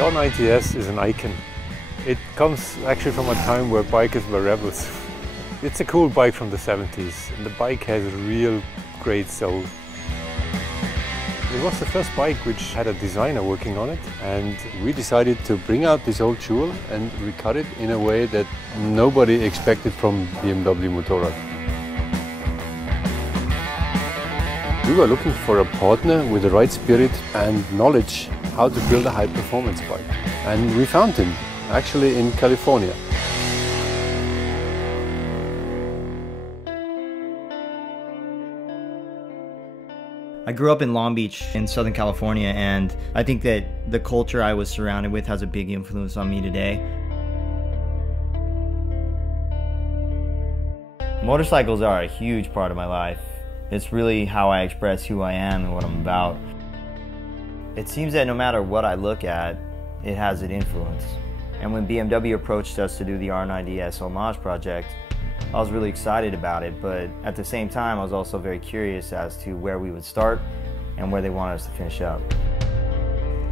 The R90S is an icon. It comes actually from a time where bikers were rebels. It's a cool bike from the 70s, and the bike has a real great soul. It was the first bike which had a designer working on it, and we decided to bring out this old jewel and recut it in a way that nobody expected from BMW Motorrad. We were looking for a partner with the right spirit and knowledge how to build a high-performance bike. And we found him, actually in California. I grew up in Long Beach in Southern California, and I think that the culture I was surrounded with has a big influence on me today. Motorcycles are a huge part of my life. It's really how I express who I am and what I'm about. It seems that no matter what I look at, it has an influence. And when BMW approached us to do the R90S homage project, I was really excited about it, but at the same time I was also very curious as to where we would start and where they wanted us to finish up.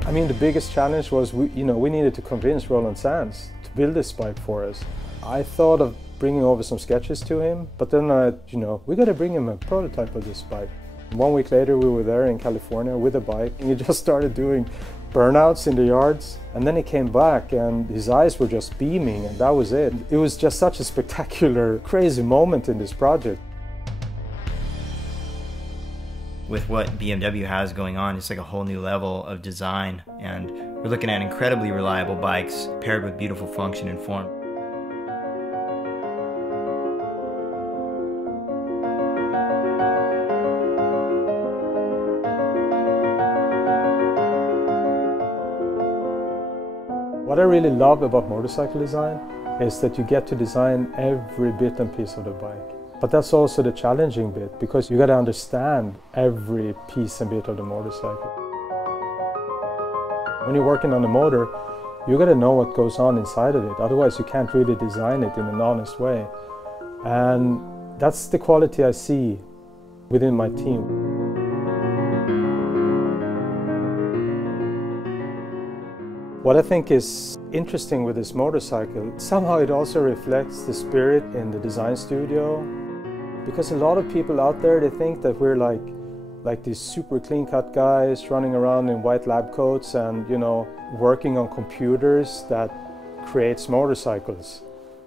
I mean, the biggest challenge was we needed to convince Roland Sands to build this bike for us. I thought of bringing over some sketches to him, but then we got to bring him a prototype of this bike. 1 week later we were there in California with a bike, and he just started doing burnouts in the yards, and then he came back and his eyes were just beaming, and that was it. It was just such a spectacular, crazy moment in this project. With what BMW has going on, it's like a whole new level of design, and we're looking at incredibly reliable bikes paired with beautiful function and form. What I really love about motorcycle design is that you get to design every bit and piece of the bike. But that's also the challenging bit, because you got to understand every piece and bit of the motorcycle. When you're working on a motor, you got to know what goes on inside of it, otherwise you can't really design it in an honest way. And that's the quality I see within my team. What I think is interesting with this motorcycle, somehow it also reflects the spirit in the design studio. Because a lot of people out there, they think that we're like these super clean-cut guys running around in white lab coats and, working on computers that creates motorcycles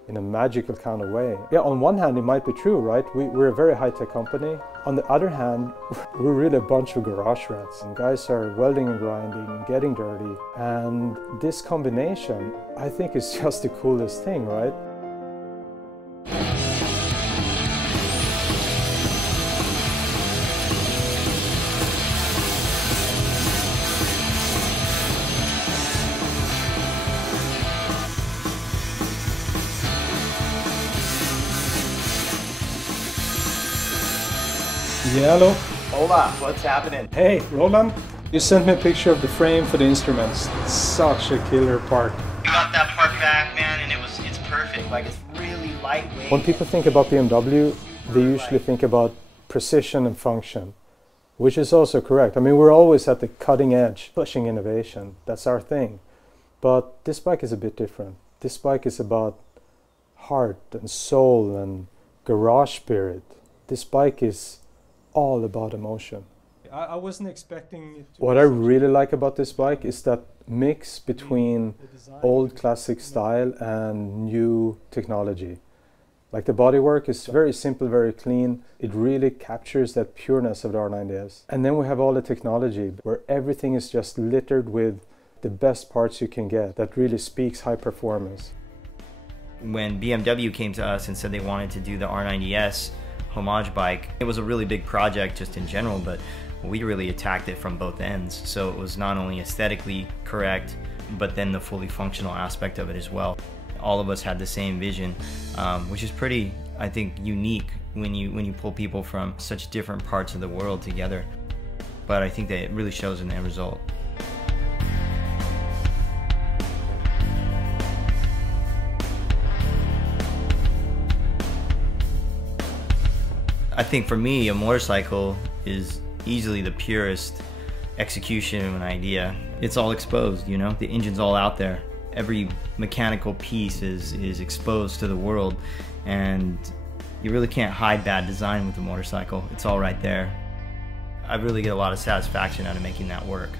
in a magical kind of way. Yeah, on one hand it might be true, right? We're a very high-tech company. On the other hand, we're really a bunch of garage rats. And guys are welding and grinding and getting dirty. And this combination, I think, is just the coolest thing, right? Yeah, hello. Hola, what's happening? Hey, Roland, you sent me a picture of the frame for the instruments. It's such a killer part. We got that part back, man, and it's perfect. Like, it's really lightweight. When people think about BMW, they usually think about precision and function, which is also correct. I mean, we're always at the cutting edge, pushing innovation. That's our thing. But this bike is a bit different. This bike is about heart and soul and garage spirit. This bike is all about emotion. I wasn't expecting it to. What I really like about this bike is that mix between old classic style and new technology. Like, the bodywork is very simple, very clean. It really captures that pureness of the R90S. And then we have all the technology where everything is just littered with the best parts you can get that really speaks high performance. When BMW came to us and said they wanted to do the R90S homage bike, it was a really big project just in general, but we really attacked it from both ends. So it was not only aesthetically correct, but then the fully functional aspect of it as well. All of us had the same vision, which is pretty, I think, unique when you pull people from such different parts of the world together. But I think that it really shows in the end result. I think for me, a motorcycle is easily the purest execution of an idea, it's all exposed, you know? The engine's all out there. Every mechanical piece is exposed to the world, and you really can't hide bad design with a motorcycle. It's all right there. I really get a lot of satisfaction out of making that work.